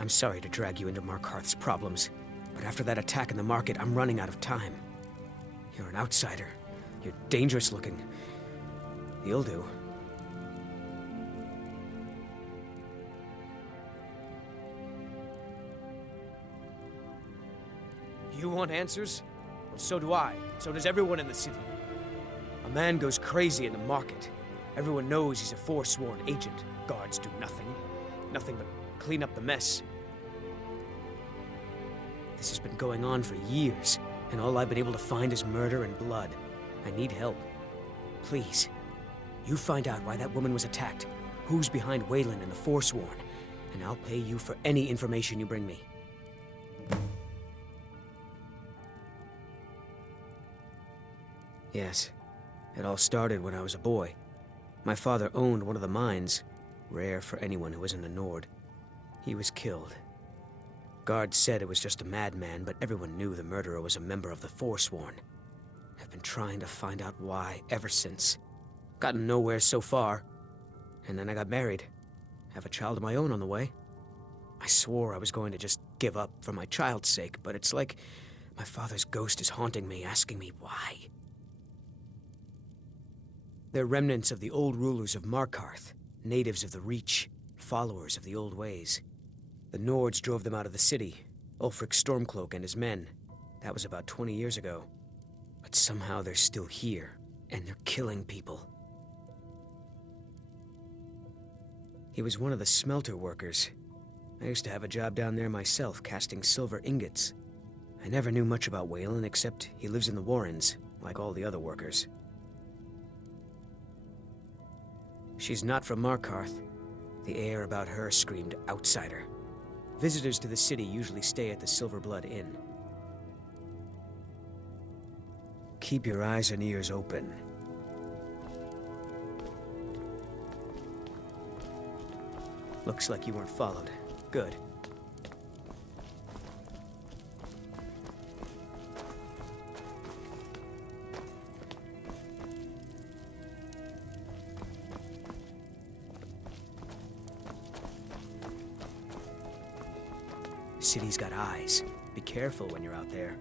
I'm sorry to drag you into Markarth's problems, but after that attack in the market, I'm running out of time. You're an outsider. You're dangerous looking. You'll do. You want answers? Well, so do I. So does everyone in the city. A man goes crazy in the market. Everyone knows he's a forsworn agent. Guards do nothing. Nothing but clean up the mess. This has been going on for years, and all I've been able to find is murder and blood. I need help. Please, you find out why that woman was attacked, who's behind Wayland and the Forsworn, and I'll pay you for any information you bring me. Yes, it all started when I was a boy. My father owned one of the mines, rare for anyone who isn't a Nord. He was killed. Guards said it was just a madman, but everyone knew the murderer was a member of the Forsworn. I've been trying to find out why ever since. Gotten nowhere so far. And then I got married. Have a child of my own on the way. I swore I was going to just give up for my child's sake, but it's like my father's ghost is haunting me, asking me why. They're remnants of the old rulers of Markarth, natives of the Reach, followers of the old ways. The Nords drove them out of the city, Ulfric Stormcloak and his men. That was about 20 years ago. But somehow they're still here, and they're killing people. He was one of the smelter workers. I used to have a job down there myself, casting silver ingots. I never knew much about Wayland, except he lives in the Warrens, like all the other workers. She's not from Markarth. The air about her screamed outsider. Visitors to the city usually stay at the Silverblood Inn. Keep your eyes and ears open. Looks like you weren't followed. Good. The city's got eyes. Be careful when you're out there.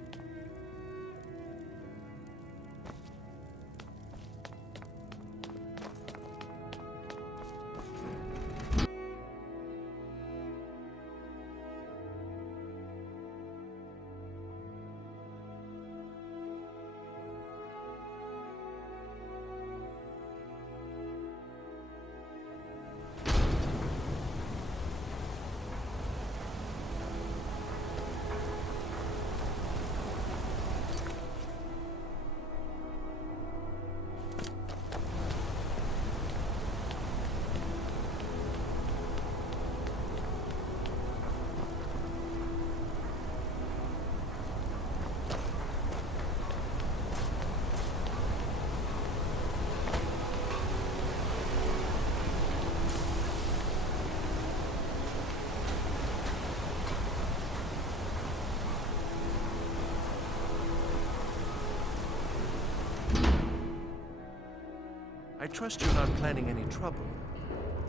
I trust you're not planning any trouble.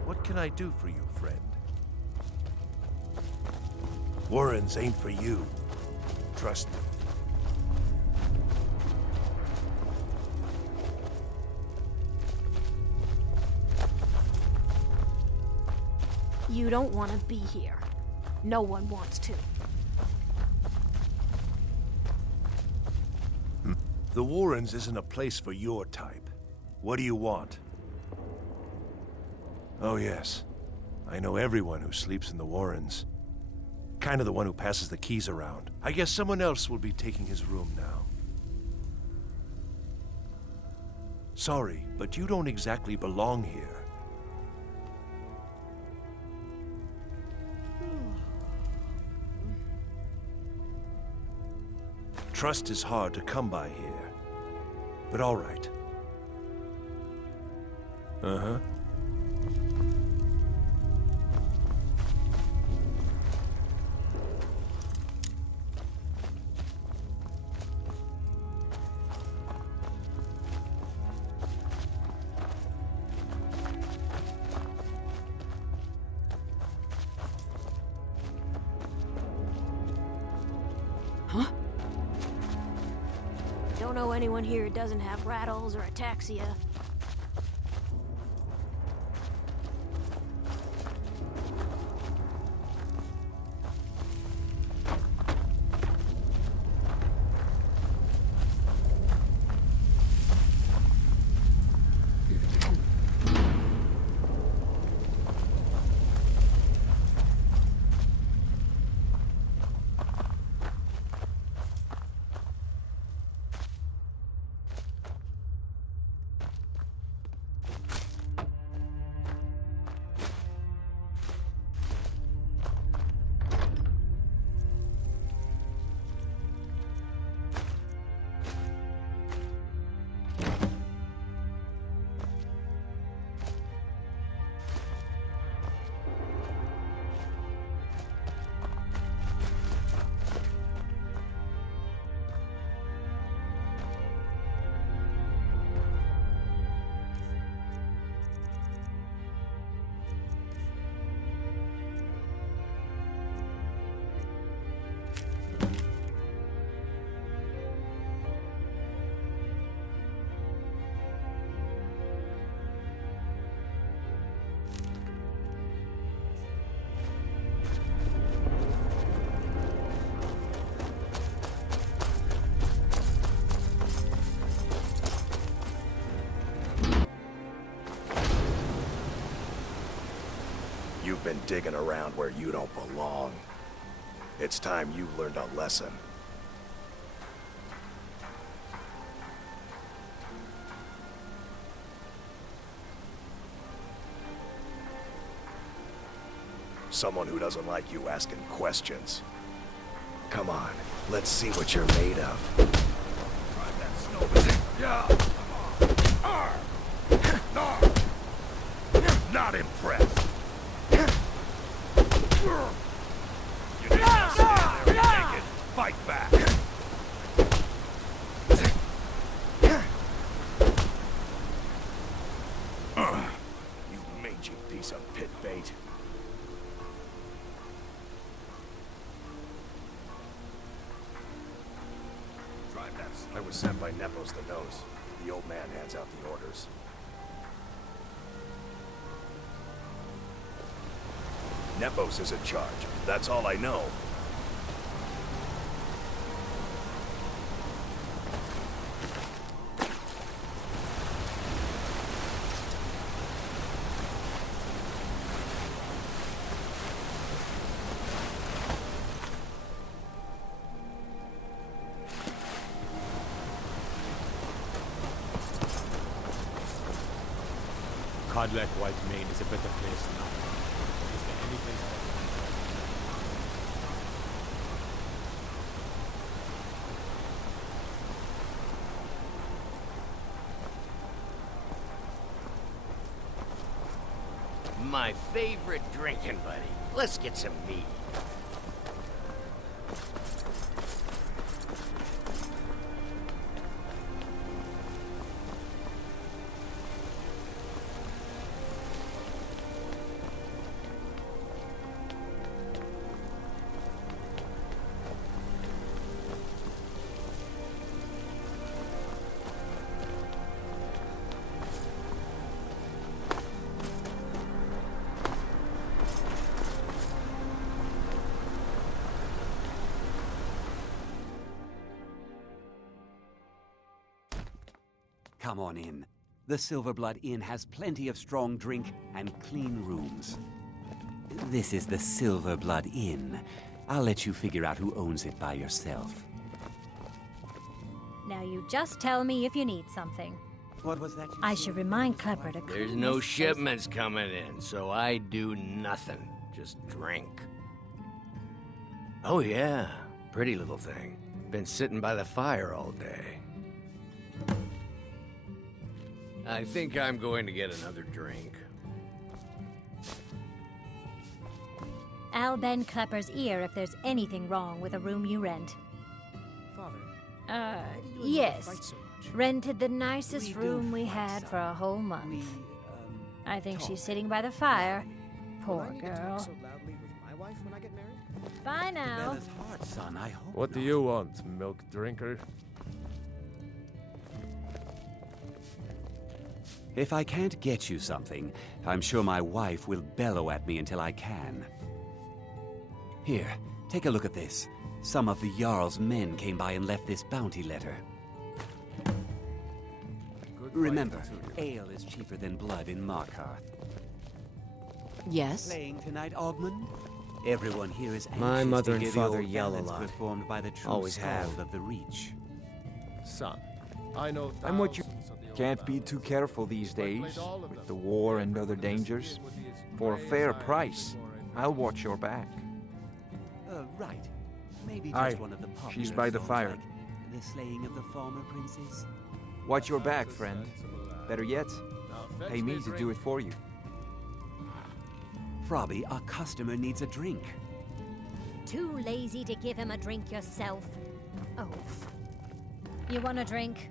What can I do for you, friend? Warrens ain't for you. Trust me. You don't want to be here. No one wants to. The Warrens isn't a place for your type. What do you want? Oh yes. I know everyone who sleeps in the Warrens. Kind of the one who passes the keys around. I guess someone else will be taking his room now. Sorry, but you don't exactly belong here. Trust is hard to come by here. But all right. Uh-huh. don't know anyone here who doesn't have rattles or ataxia. You've been digging around where you don't belong. It's time you learned a lesson. Someone who doesn't like you asking questions. Come on, let's see what you're made of. Drive that snow. Yeah. Not impressed. You didn't just stand there naked. Fight back. You mangy piece of pit bait. I was sent by Nepos the Nose. The old man hands out the orders. Nepos is in charge. That's all I know. Codlek White Mane is a better place now. Is there any place My favorite drinking buddy. Let's get some meat. Come on in. The Silverblood Inn has plenty of strong drink and clean rooms. This is the Silverblood Inn. I'll let you figure out who owns it by yourself. Now you just tell me if you need something. What was that? I should remind Klepper to There's clean no this shipments coming in, so I do nothing. Just drink. Oh yeah, pretty little thing. Been sitting by the fire all day. I think I'm going to get another drink. I'll bend Klepper's ear if there's anything wrong with a room you rent. Father, why did you and Mother fight Yes. so much? Rented the nicest We do room we fight had some. for a whole month. I think talk. she's sitting by the fire. Will Poor I need to talk girl. so loudly with my wife when I get married? Bye now. Bella's heart, son, I hope. What do you want, milk drinker? If I can't get you something, I'm sure my wife will bellow at me until I can. Here, take a look at this. Some of the Jarl's men came by and left this bounty letter. Remember, ale is cheaper than blood in Markarth. Yes? Playing tonight, Ogmund? Everyone here is anxious My mother to and hear the father old yell a ballads lot. performed by the true Always skald have. of the Reach. Son, I know I'm what you thousands of the old can't be ballads. too careful these days, played all of with them. the war and Never other been as dangers. familiar with these For a grey fair eyes price, before I I'll watch your back. Right. Maybe Aye, just one of the popular she's by the songs fire. like The Slaying of the Farmer Princess. Watch your That back, sounds a friend. sensible lad. Better yet, Now fetch pay me a to drink. do it for you. Frobby, our customer needs a drink. Too lazy to give him a drink yourself. Oaf. You want a drink?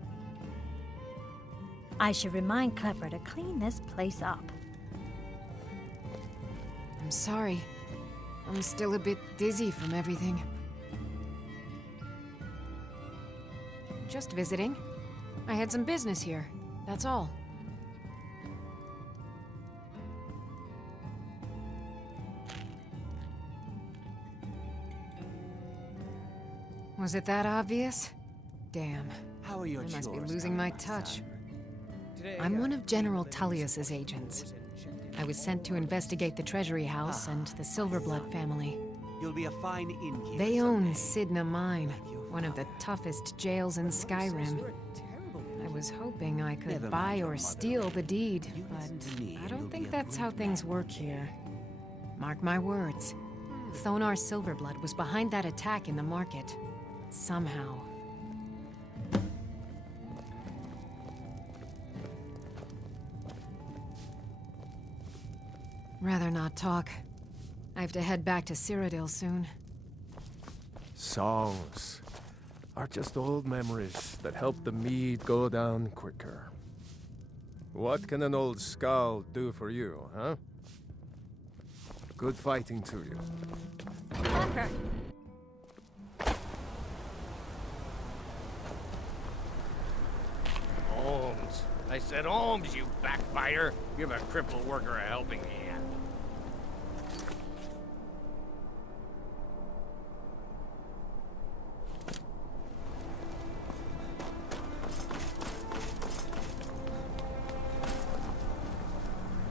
I should remind Klepper to clean this place up. I'm sorry. I'm still a bit dizzy from everything. Just visiting. I had some business here. That's all. Was it that obvious? Damn. How are your I must be chores losing going, my son? touch. I'm one of General Tullius's agents. I was sent to investigate the Treasury House and the Silverblood family. You'll be a fine innkeeper They own someday. Sidna Mine, one of the toughest jails in Skyrim. I was hoping I could Never buy mind your or mother. steal the deed, You listen but to me I and you'll don't be think a that's great how things man. work here. Mark my words. Thonar Silverblood was behind that attack in the market. Somehow. Rather not talk. I have to head back to Cyrodiil soon. Songs are just old memories that help the mead go down quicker. What can an old skull do for you, huh? Good fighting to you. Klepper! Holmes. I said Holmes, you backbiter. Give a crippled worker a helping hand.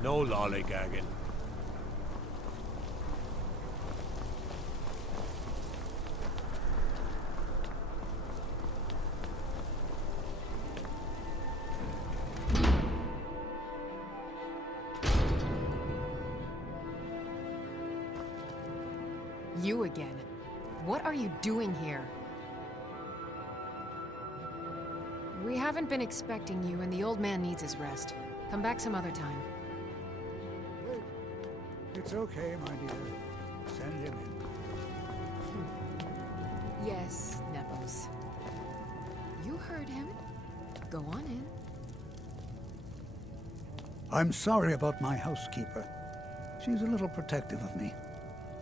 No lollygagging. You again. What are you doing here? We haven't been expecting you, and the old man needs his rest. Come back some other time. Wait. It's okay, my dear. Send him in. Yes, Nepos. You heard him. Go on in. I'm sorry about my housekeeper. She's a little protective of me.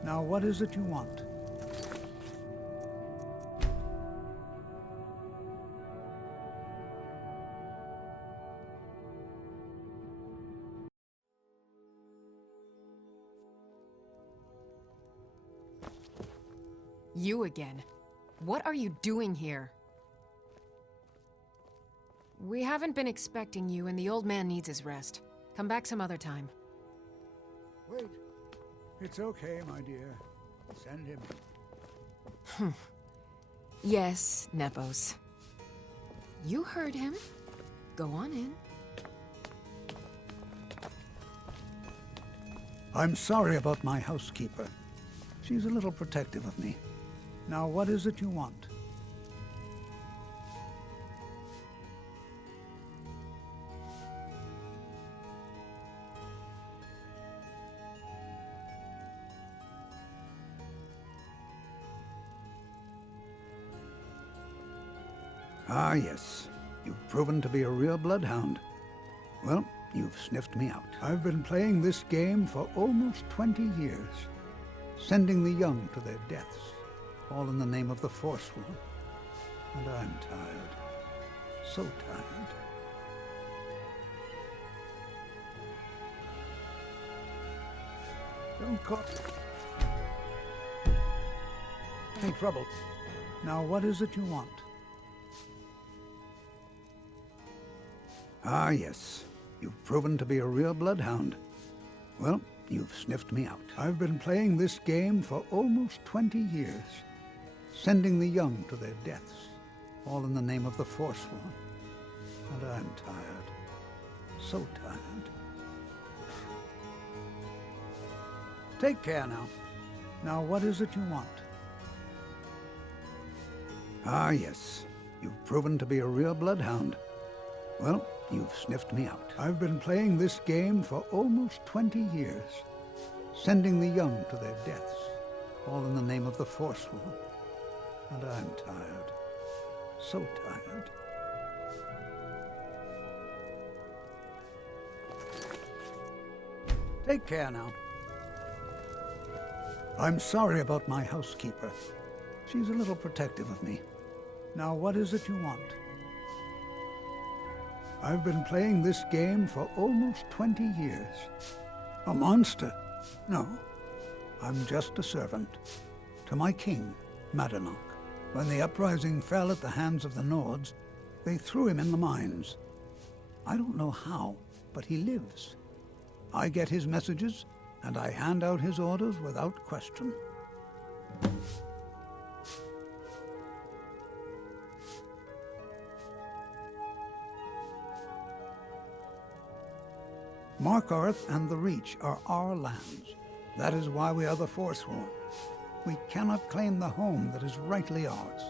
Now, what is it you want? You again. What are you doing here? We haven't been expecting you, and the old man needs his rest. Come back some other time. Wait. It's okay, my dear. Send him in. Yes, Nepos. You heard him. Go on in. I'm sorry about my housekeeper. She's a little protective of me. Now, what is it you want? Ah, yes. You've proven to be a real bloodhound. Well, you've sniffed me out. I've been playing this game for almost 20 years, sending the young to their deaths, all in the name of the Forsworn. And I'm tired. So tired. Don't call. Any trouble? Now, what is it you want? Ah, yes. You've proven to be a real bloodhound. Well, you've sniffed me out. I've been playing this game for almost 20 years, sending the young to their deaths, all in the name of the Forsworn. And I'm tired. So tired. Take care now. Now, what is it you want? Ah, yes. You've proven to be a real bloodhound. Well, you've sniffed me out. I've been playing this game for almost 20 years, sending the young to their deaths, all in the name of the Forsworn. And I'm tired. So tired. Take care now. I'm sorry about my housekeeper. She's a little protective of me. Now, what is it you want? I've been playing this game for almost 20 years. A monster? No. I'm just a servant. To my king, Madanach. When the uprising fell at the hands of the Nords, they threw him in the mines. I don't know how, but he lives. I get his messages, and I hand out his orders without question. Markarth and the Reach are our lands. That is why we are the Forsworn. We cannot claim the home that is rightly ours.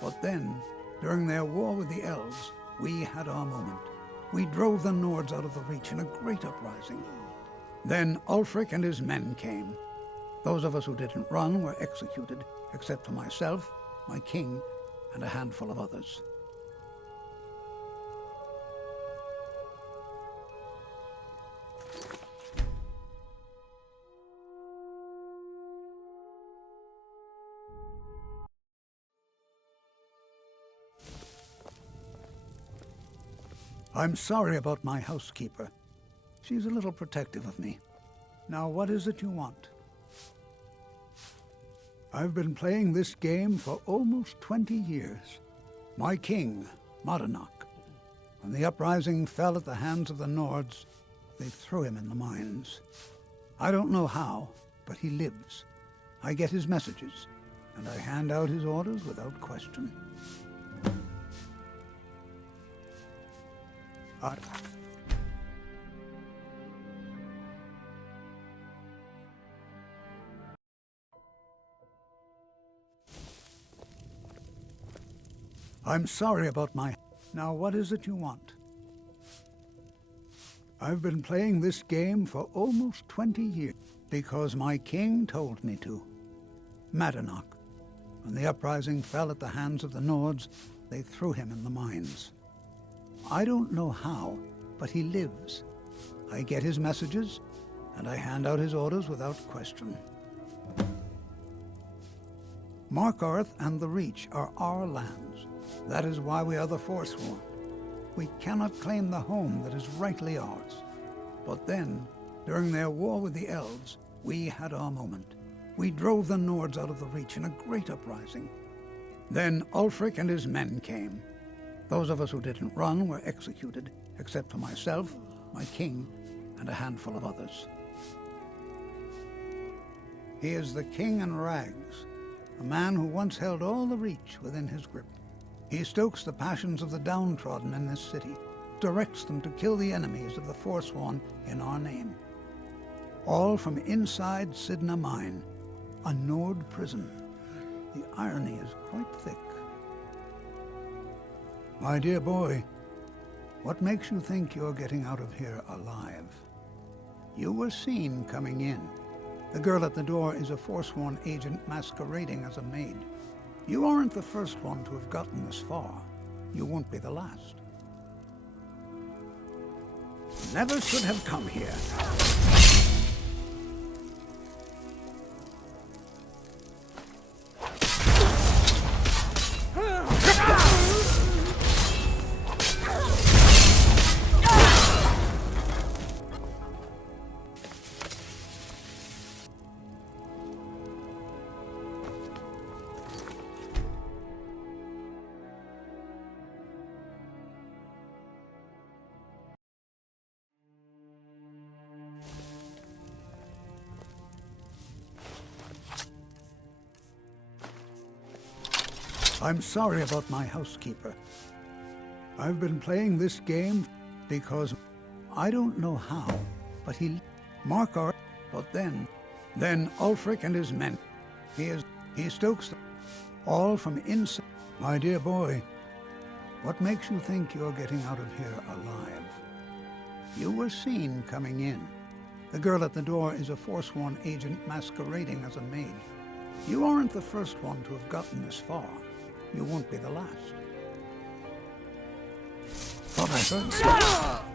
But then, during their war with the Elves, we had our moment. We drove the Nords out of the Reach in a great uprising. Then Ulfric and his men came. Those of us who didn't run were executed, except for myself, my king, and a handful of others. I'm sorry about my housekeeper. She's a little protective of me. Now, what is it you want? I've been playing this game for almost 20 years. My king, Madanach. When the uprising fell at the hands of the Nords, they threw him in the mines. I don't know how, but he lives. I get his messages, and I hand out his orders without question. I'm sorry about my... Now, what is it you want? I've been playing this game for almost 20 years, because my king told me to. Madanach. When the uprising fell at the hands of the Nords, they threw him in the mines. I don't know how, but he lives. I get his messages, and I hand out his orders without question. Markarth and the Reach are our lands. That is why we are the Forsworn. We cannot claim the home that is rightly ours. But then, during their war with the Elves, we had our moment. We drove the Nords out of the Reach in a great uprising. Then Ulfric and his men came. Those of us who didn't run were executed, except for myself, my king, and a handful of others. He is the king in rags, a man who once held all the Reach within his grip. He stokes the passions of the downtrodden in this city, directs them to kill the enemies of the Forsworn in our name. All from inside Sidna Mine, a Nord prison. The irony is quite thick. My dear boy, what makes you think you're getting out of here alive? You were seen coming in. The girl at the door is a Forsworn agent masquerading as a maid. You aren't the first one to have gotten this far. You won't be the last. Never should have come here. I'm sorry about my housekeeper. I've been playing this game because I don't know how, but he... Markar, but then Ulfric and his men. He stokes them, all from inside. My dear boy, what makes you think you're getting out of here alive? You were seen coming in. The girl at the door is a Forsworn agent masquerading as a maid. You aren't the first one to have gotten this far. You won't be the last. But I heard...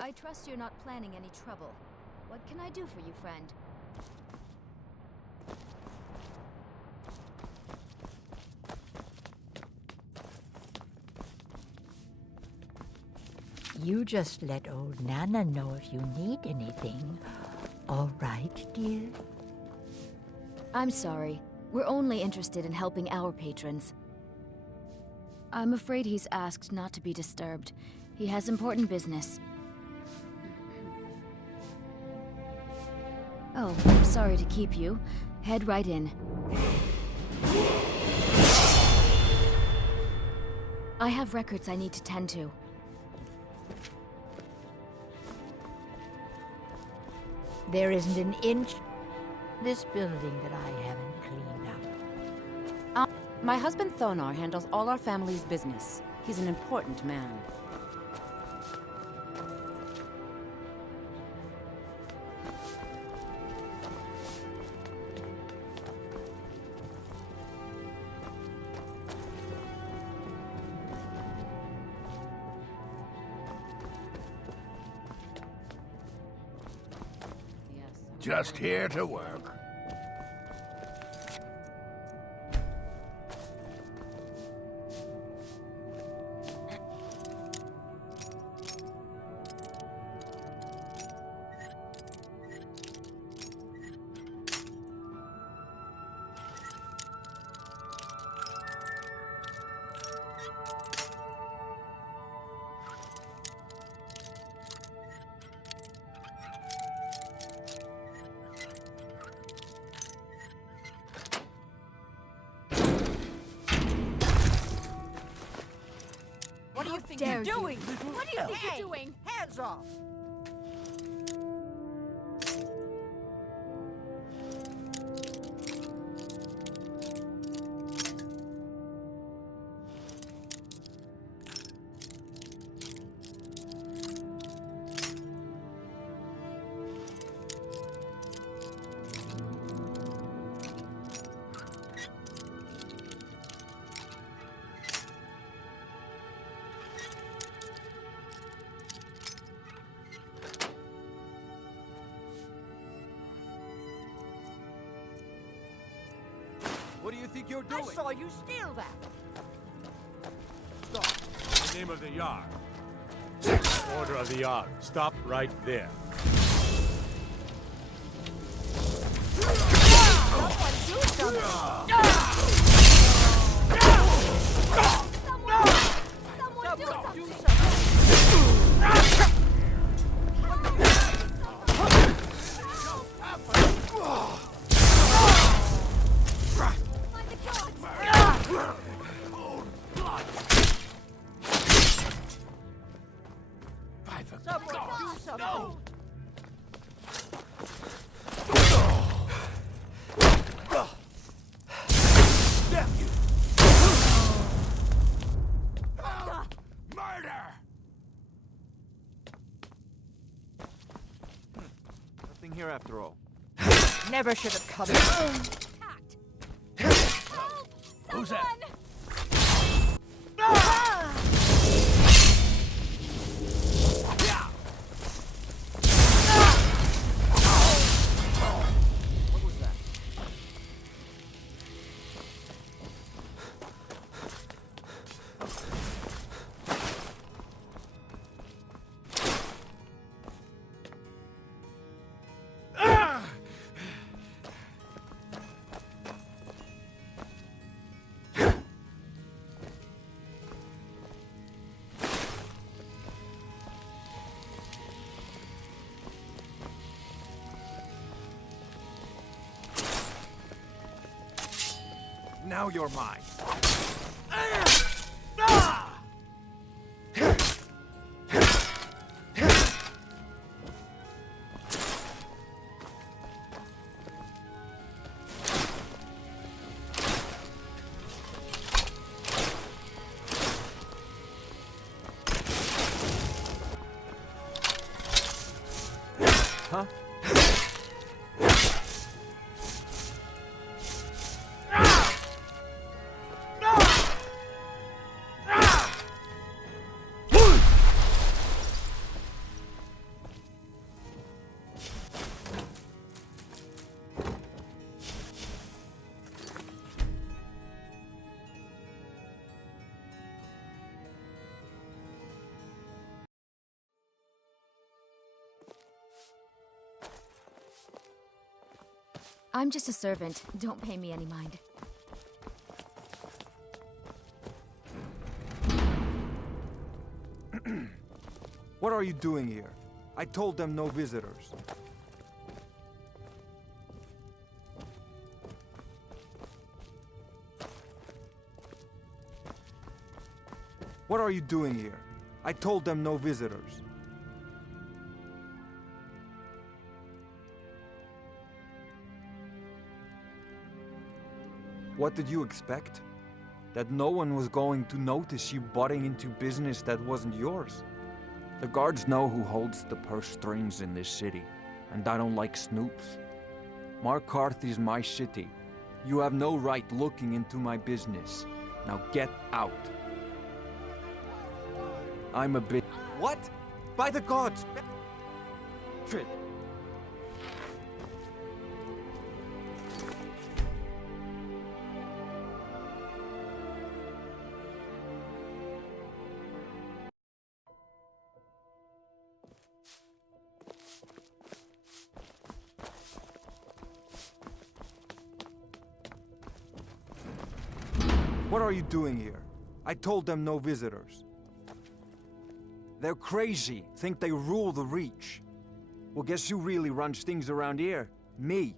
I trust you're not planning any trouble. What can I do for you, friend? You just let old Nana know if you need anything. All right, dear? I'm sorry. We're only interested in helping our patrons. I'm afraid he's asked not to be disturbed. He has important business. Oh, I'm sorry to keep you. Head right in. I have records I need to tend to. There isn't an inch this building that I haven't cleaned up. My husband Thonar handles all our family's business. He's an important man. Just here to work. think dare you're you? doing? What do you think you're doing? Hands off! What do you think you're doing? I saw you steal that! Stop. In the name of the Yard. Order of the Yard. Stop right there. Someone do something! Someone do something! Nothing here after all. Never should have come. Who's that? What was that? Now you're mine. Huh? I'm just a servant. Don't pay me any mind. What are you doing here? I told them no visitors. What are you doing here? I told them no visitors. What did you expect? That no one was going to notice you butting into business that wasn't yours? The guards know who holds the purse strings in this city, and I don't like snoops. Markarth is my city. You have no right looking into my business. Now get out. I'm a bit... What? By the gods! Trid. What are you doing here? I told them no visitors. They're crazy, think they rule the Reach. Well, guess who really runs things around here? Me.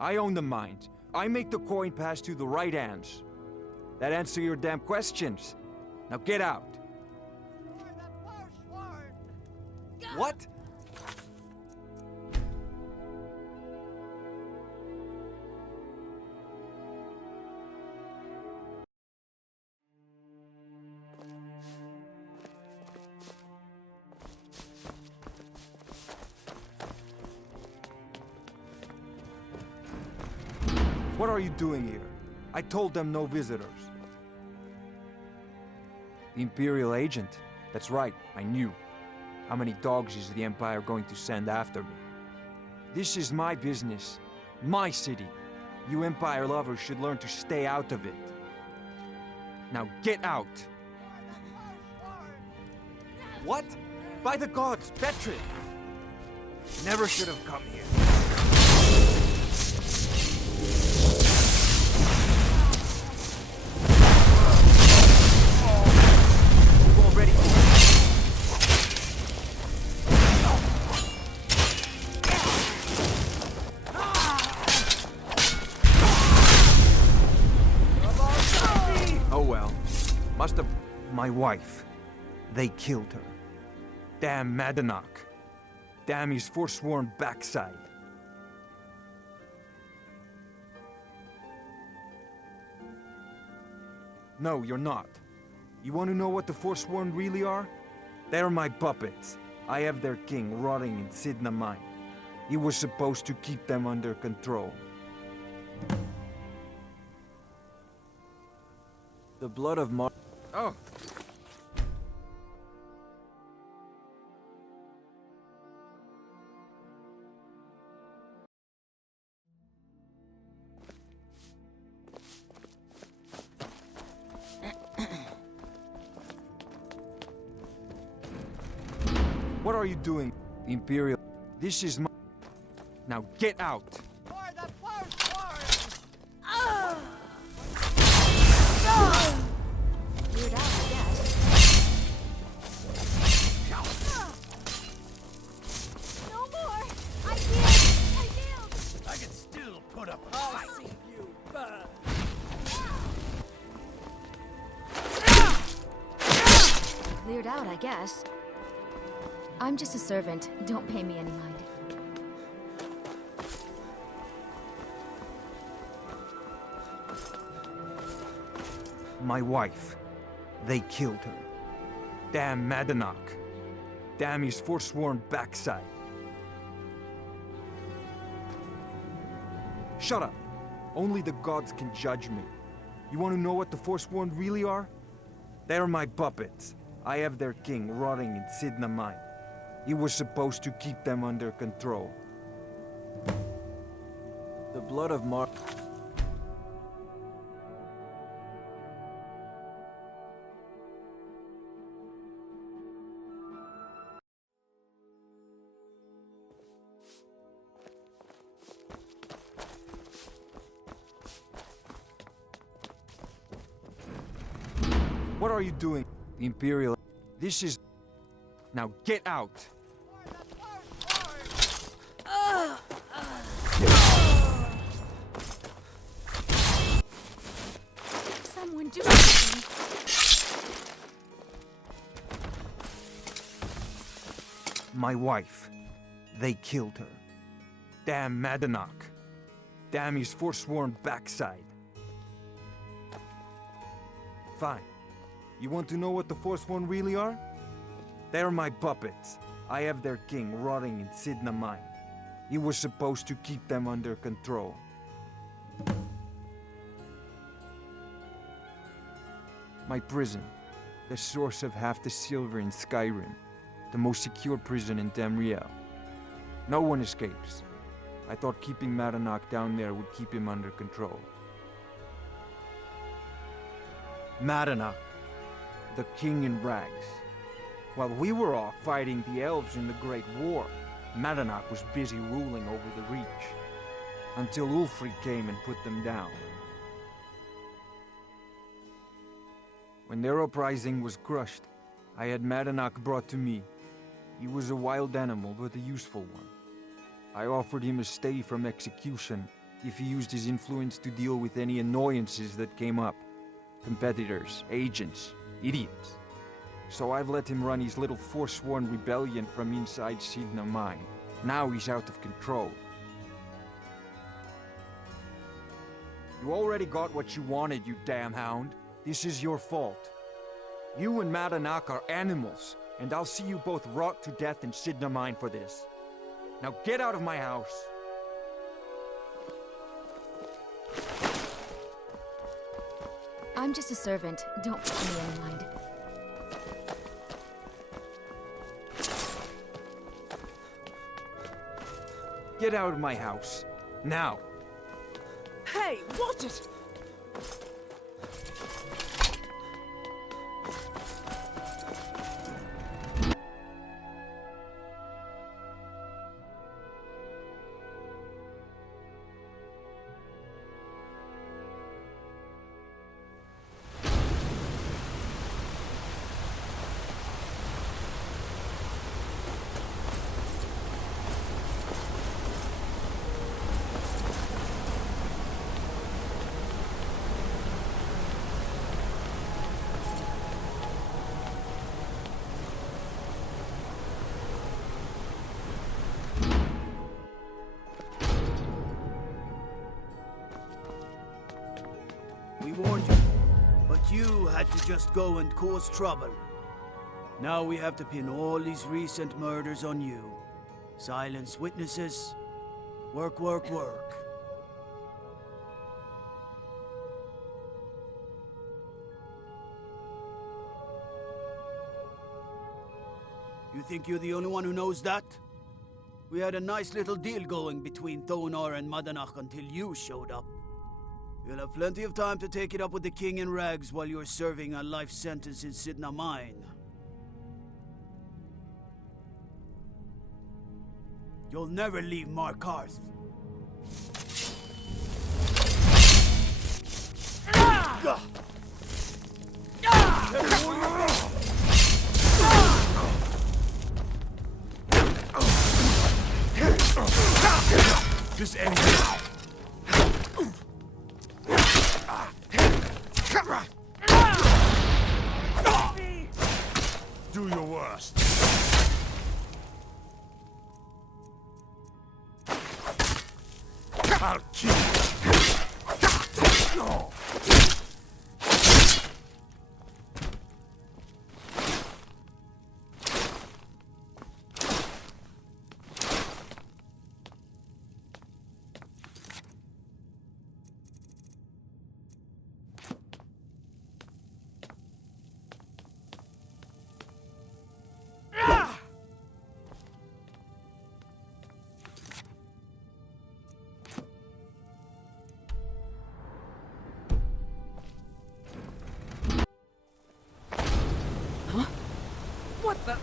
I own the mines. I make the coin pass to the right hands. That answer your damn questions. Now get out. What? What are you doing here? I told them no visitors. The Imperial agent? That's right, I knew. How many dogs is the Empire going to send after me? This is my business. My city. You Empire lovers should learn to stay out of it. Now get out! What? By the gods, Betrid! Never should have come here. My wife. They killed her. Damn Madanach. Damn his forsworn backside. No, you're not. You want to know what the Forsworn really are? They're my puppets. I have their king rotting in Sidna Mine. He was supposed to keep them under control. The blood of Mar... Oh. What are you doing, Imperial? This is my... Now get out! For the Forsworn! Weird out, I guess. No more! I yield! I can still put up a I'll fight. see you burn! Cleared out, I guess. I'm just a servant. Don't pay me any mind. My wife. They killed her. Damn Madanach. Damn his forsworn backside. Shut up. Only the gods can judge me. You want to know what the Forsworn really are? They're my puppets. I have their king rotting in Sidna Mine. He was supposed to keep them under control. The blood of Mar... What are you doing, Imperial? This is... Now get out! Someone do something! My wife. They killed her. Damn Madanach. Damn his forsworn backside. Fine. You want to know what the Forsworn really are? They're my puppets. I have their king rotting in Sidna Mine. He was supposed to keep them under control. My prison. The source of half the silver in Skyrim. The most secure prison in Tamriel. No one escapes. I thought keeping Madanach down there would keep him under control. Madanach. The king in rags. While we were off fighting the elves in the Great War, Madanach was busy ruling over the Reach. Until Ulfric came and put them down. When their uprising was crushed, I had Madanach brought to me. He was a wild animal, but a useful one. I offered him a stay from execution if he used his influence to deal with any annoyances that came up. Competitors, agents, idiots. So I've let him run his little forsworn rebellion from inside Sidna Mine. Now he's out of control. You already got what you wanted, you damn hound. This is your fault. You and Madanak are animals, and I'll see you both rot to death in Sidna Mine for this. Now get out of my house. I'm just a servant. Don't put me in mind. Get out of my house. Now. Hey, watch it! We warned you, but you had to just go and cause trouble. Now we have to pin all these recent murders on you. Silence witnesses. Work, work, work. You think you're the only one who knows that? We had a nice little deal going between Thonar and Madanak until you showed up. You'll have plenty of time to take it up with the king in rags while you're serving a life sentence in Sidna Mine. You'll never leave Markarth. This ends it. Do your worst. I'll kill you. No. What the?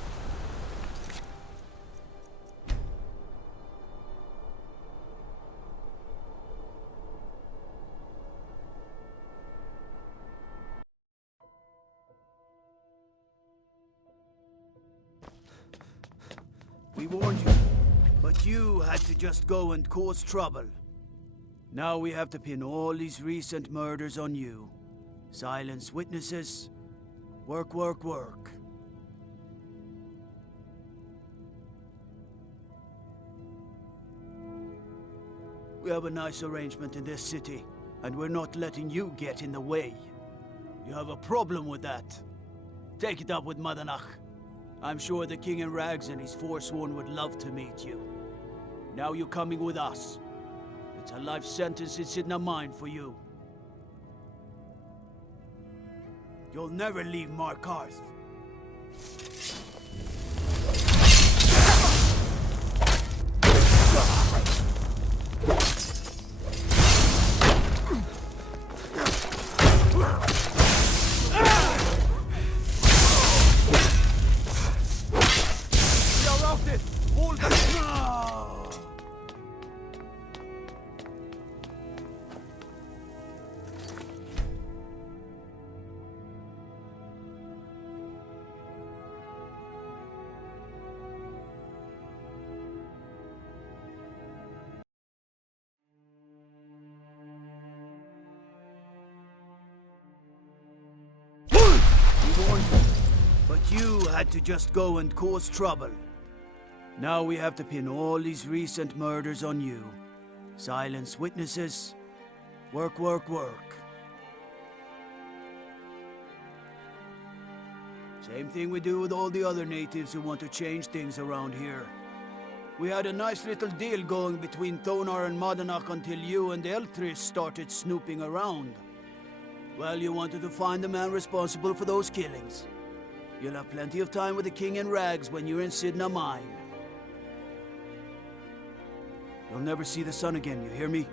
We warned you, but you had to just go and cause trouble. Now we have to pin all these recent murders on you. Silence witnesses. Work, work, work. We have a nice arrangement in this city, and we're not letting you get in the way. You have a problem with that? Take it up with Madanak. I'm sure the King in Rags and his Forsworn would love to meet you. Now you're coming with us. It's a life sentence in Sidna Mine for you. You'll never leave Markarth. had to just go and cause trouble. Now we have to pin all these recent murders on you. Silence witnesses. Work, work, work. Same thing we do with all the other natives who want to change things around here. We had a nice little deal going between Thonar and Madanach until you and Eltris started snooping around. Well, you wanted to find the man responsible for those killings. You'll have plenty of time with the king in rags when you're in Sidna Mine. You'll never see the sun again, you hear me?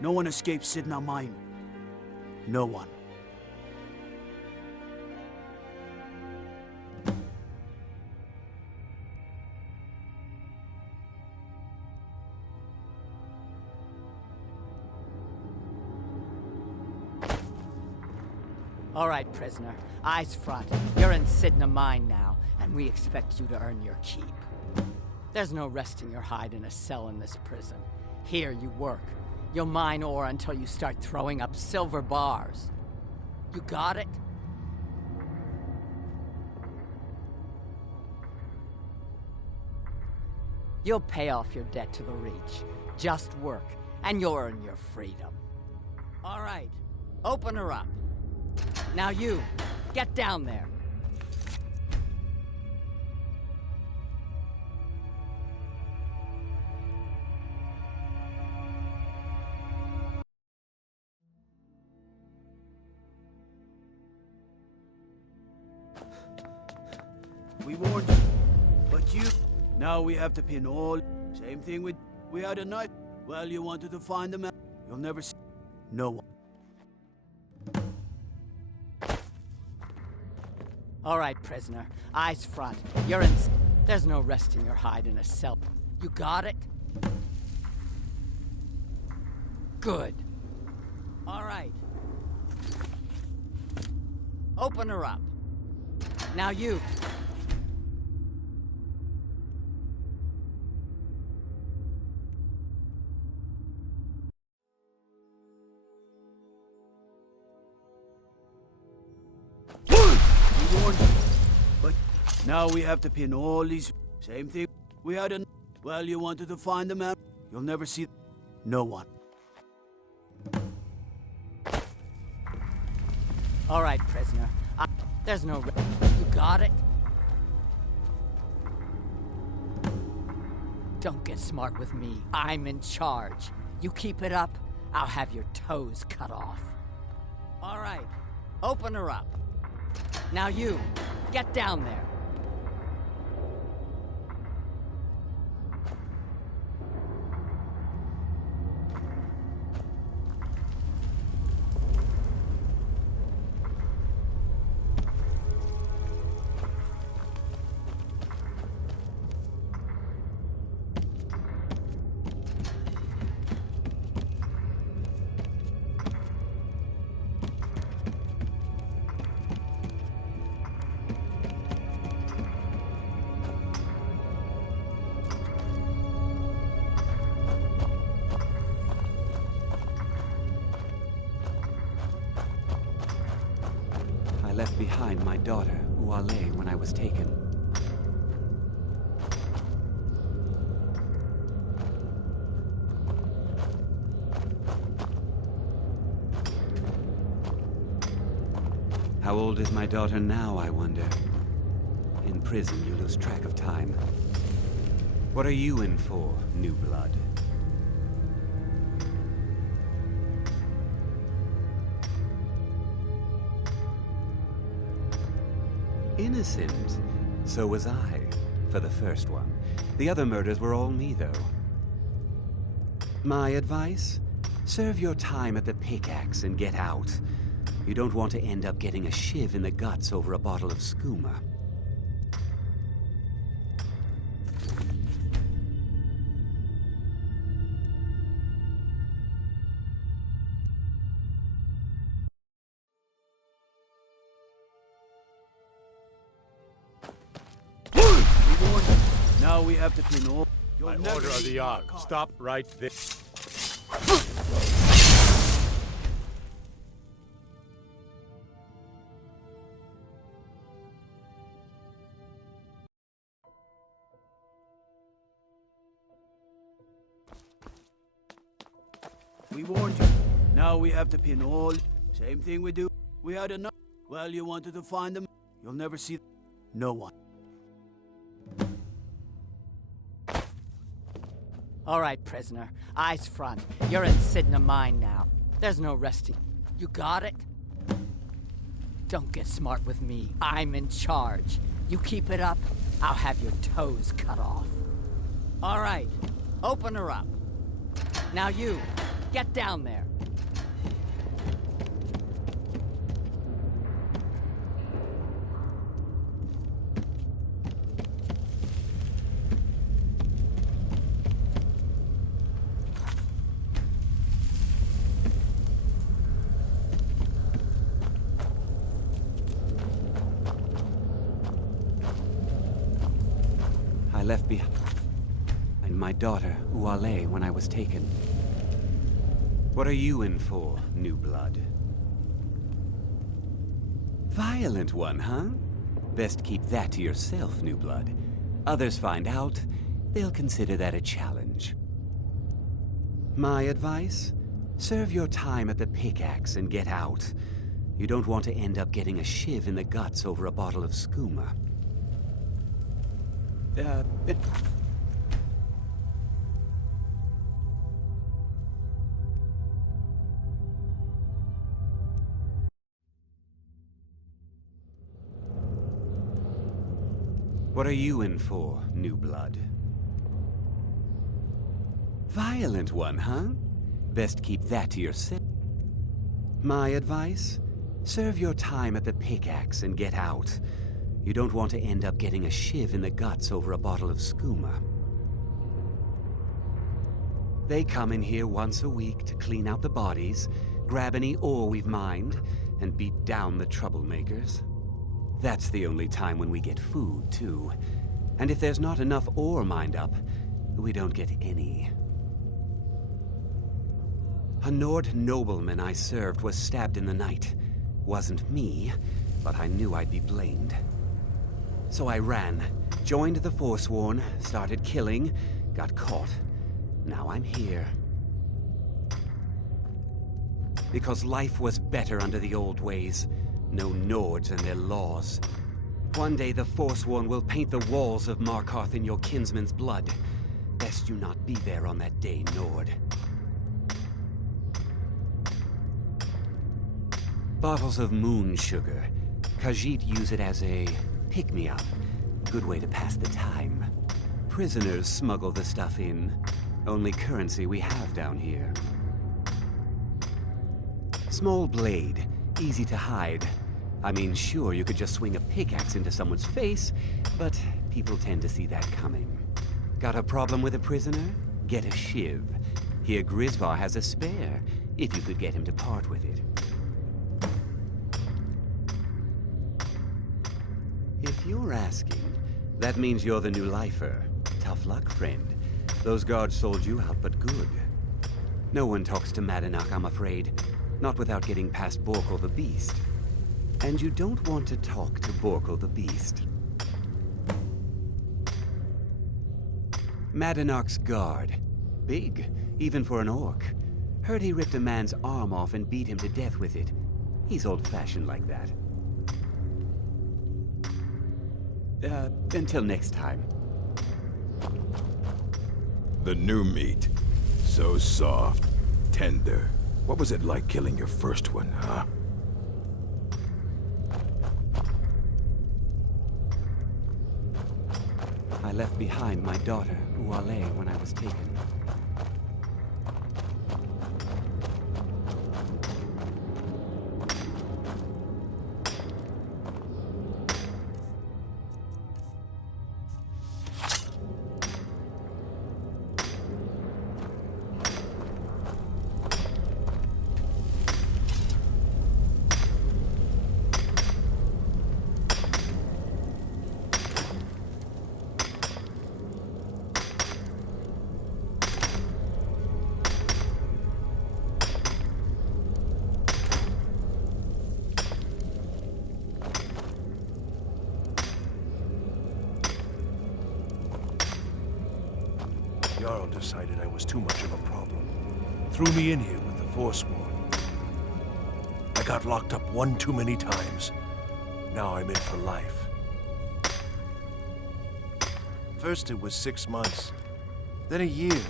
No one escapes Sidna Mine. No one. All right, prisoner. Eyes front. You're in Sidna Mine now, and we expect you to earn your keep. There's no resting your hide in a cell in this prison. Here you work. You'll mine ore until you start throwing up silver bars. You got it? You'll pay off your debt to the Reach. Just work, and you'll earn your freedom. All right, open her up. Now you, get down there. We warned you, but you... Now we have to pin all... Same thing with... We had a night... Well, you wanted to find the man. You'll never see... No one. All right, prisoner. Eyes front. You're in... There's no resting your hide in a cell. You got it? Good. All right. Open her up. Now you... But now we have to pin all these... Same thing. We had a... Well, you wanted to find the man. You'll never see... No one. All right, prisoner. There's no... You got it? Don't get smart with me. I'm in charge. You keep it up, I'll have your toes cut off. All right. Open her up. Now you, get down there. I left behind my daughter, Uale, when I was taken. How old is my daughter now, I wonder? In prison, you lose track of time. What are you in for, new blood? Innocent. So was I, for the first one. The other murders were all me, though. My advice? Serve your time at the pickaxe and get out. You don't want to end up getting a shiv in the guts over a bottle of skooma. Now we have to pin all... By order of the Yard, stop right there. We warned you. Now we have to pin all... Same thing we do. We had enough. Well, you wanted to find them. You'll never see... No one. All right, prisoner. Eyes front. You're in Sidna Mine now. There's no resting. You got it? Don't get smart with me. I'm in charge. You keep it up, I'll have your toes cut off. All right, open her up. Now you, get down there. I left behind my daughter, Uale, when I was taken. What are you in for, new blood? Violent one, huh? Best keep that to yourself, new blood. Others find out, they'll consider that a challenge. My advice? Serve your time at the pickaxe and get out. You don't want to end up getting a shiv in the guts over a bottle of skooma. What are you in for, new blood? Violent one, huh? Best keep that to yourself. My advice? Serve your time at the pickaxe and get out. You don't want to end up getting a shiv in the guts over a bottle of skooma. They come in here once a week to clean out the bodies, grab any ore we've mined, and beat down the troublemakers. That's the only time when we get food, too. And if there's not enough ore mined up, we don't get any. A Nord nobleman I served was stabbed in the night. Wasn't me, but I knew I'd be blamed. So I ran, joined the Forsworn, started killing, got caught. Now I'm here. Because life was better under the old ways. No Nords and their laws. One day the Forsworn will paint the walls of Markarth in your kinsman's blood. Best you not be there on that day, Nord. Bottles of moon sugar. Khajiit use it as a pick-me-up. Good way to pass the time. Prisoners smuggle the stuff in. Only currency we have down here. Small blade. Easy to hide. I mean, sure, you could just swing a pickaxe into someone's face, but people tend to see that coming. Got a problem with a prisoner? Get a shiv. Here Grisvar has a spare, if you could get him to part with it. If you're asking, that means you're the new lifer. Tough luck, friend. Those guards sold you out, but good. No one talks to Madanach, I'm afraid. Not without getting past Borkul the Beast. And you don't want to talk to Borkul the Beast. Madanach's guard. Big, even for an orc. Heard he ripped a man's arm off and beat him to death with it. He's old-fashioned like that. Until next time. The new meat. So soft, tender. What was it like killing your first one, huh? I left behind my daughter, Uale, when I was taken. Jarl decided I was too much of a problem. Threw me in here with Forsworn. I got locked up one too many times. Now I'm in for life. First it was 6 months, then a year,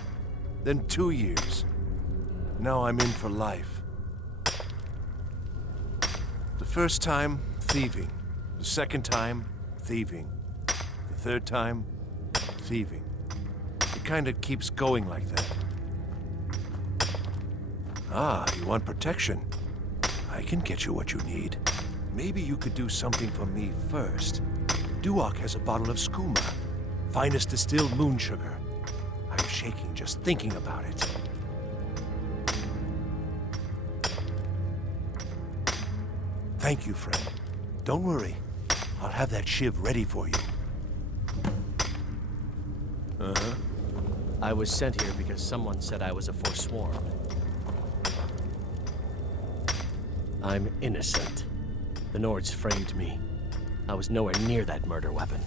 then 2 years. Now I'm in for life. The first time, thieving. The second time, thieving. The third time, thieving. It kinda keeps going like that. Ah, you want protection? I can get you what you need. Maybe you could do something for me first. Duok has a bottle of skooma, finest distilled moon sugar. I'm shaking just thinking about it. Thank you, friend. Don't worry. I'll have that shiv ready for you. Uh-huh. I was sent here because someone said I was a Forsworn. I'm innocent. The Nords framed me. I was nowhere near that murder weapon.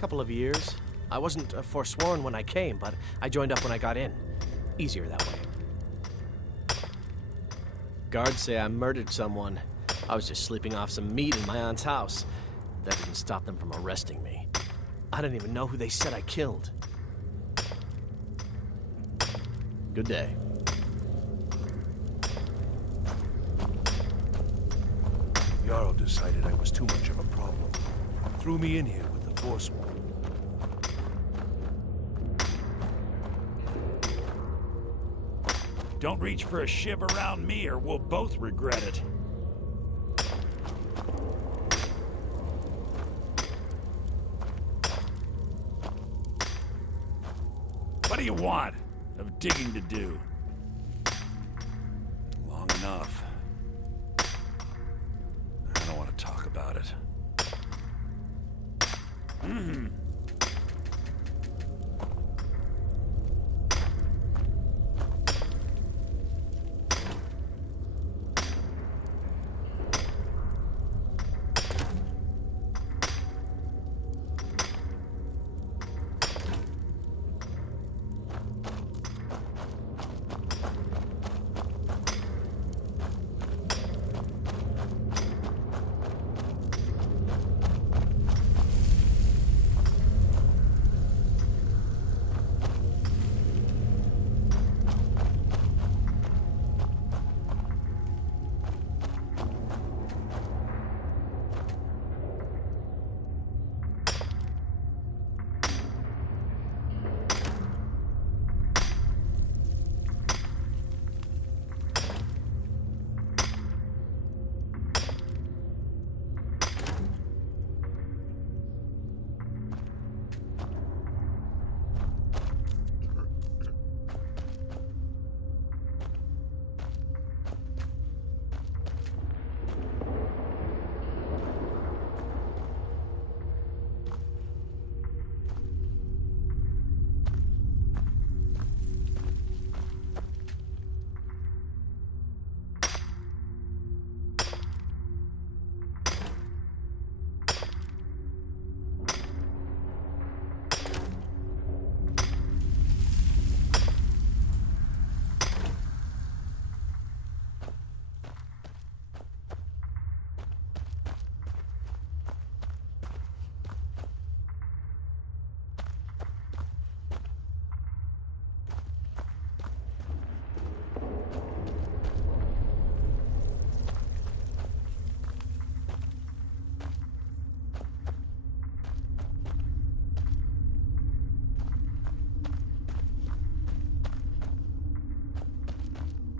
Couple of years. I wasn't a Forsworn when I came, but I joined up when I got in. Easier that way. Guards say I murdered someone. I was just sleeping off some meat in my aunt's house. That didn't stop them from arresting me. I didn't even know who they said I killed. Good day. Jarl decided I was too much of a problem. Threw me in here with the Forsworn. Don't reach for a shiv around me or we'll both regret it. What do you want? Of digging to do? Long enough. I don't want to talk about it.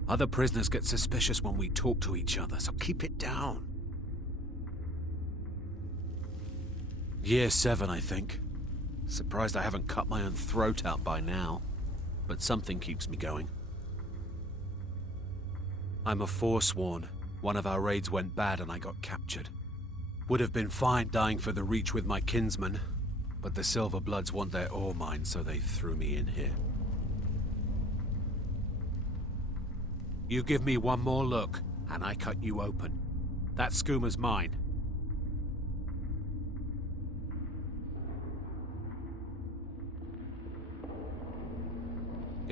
Other prisoners get suspicious when we talk to each other, so keep it down. Year 7, I think. Surprised I haven't cut my own throat out by now. But something keeps me going. I'm a Forsworn. One of our raids went bad and I got captured. Would have been fine dying for the Reach with my kinsmen, but the Silver Bloods want their ore mine, so they threw me in here. You give me one more look, and I cut you open. That skooma's mine.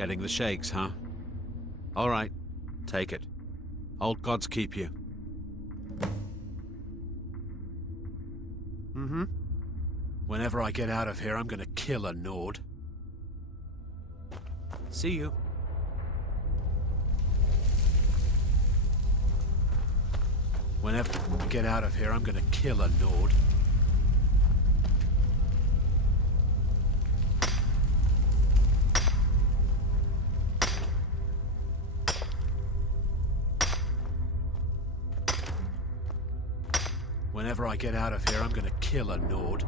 Getting the shakes, huh? All right, take it. Old gods keep you. Mm-hmm. Whenever I get out of here, I'm gonna kill a Nord. See you. Whenever I get out of here, I'm gonna kill a Nord. Whenever I get out of here, I'm gonna kill a Nord.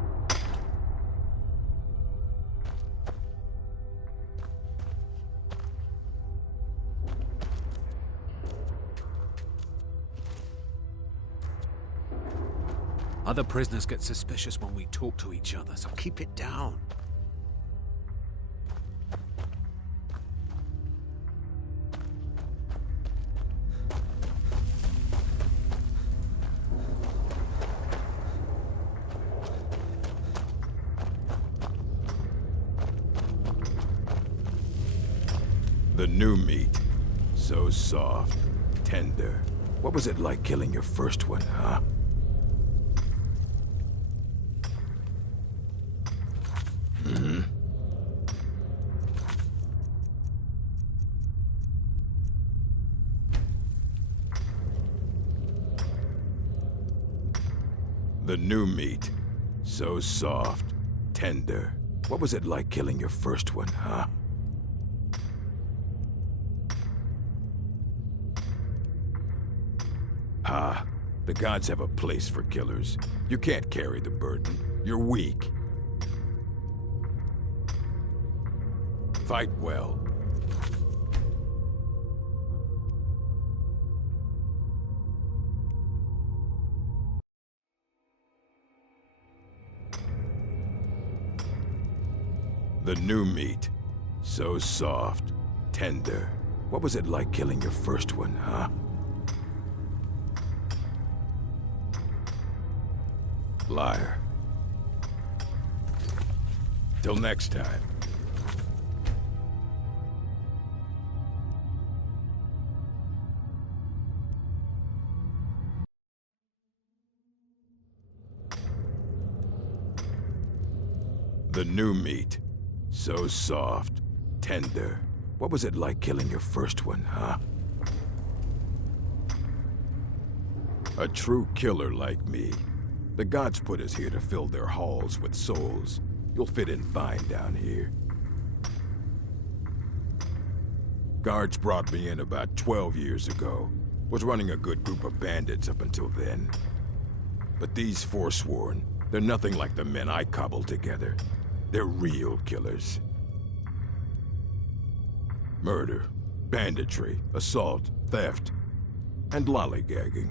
Other prisoners get suspicious when we talk to each other, so keep it down. The new meat. So soft, tender. What was it like killing your first one, huh? Mm-hmm. The new meat. So soft, tender. What was it like killing your first one, huh? Ah, the gods have a place for killers. You can't carry the burden. You're weak. Fight well. The new meat. So soft, tender. What was it like killing your first one, huh? Liar. Till next time. The new meat. So soft, tender. What was it like killing your first one, huh? A true killer like me. The gods put us here to fill their halls with souls. You'll fit in fine down here. Guards brought me in about 12 years ago. Was running a good group of bandits up until then. But these Forsworn, they're nothing like the men I cobbled together. They're real killers. Murder, banditry, assault, theft, and lollygagging.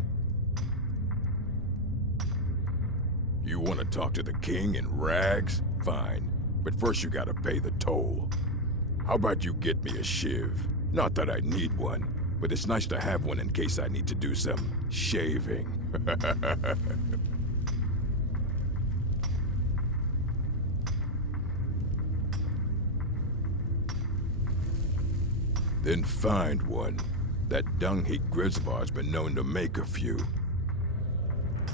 You want to talk to the king in rags? Fine. But first you gotta pay the toll. How about you get me a shiv? Not that I need one, but it's nice to have one in case I need to do some shaving. Then find one. That dung-heap Grisvar's been known to make a few.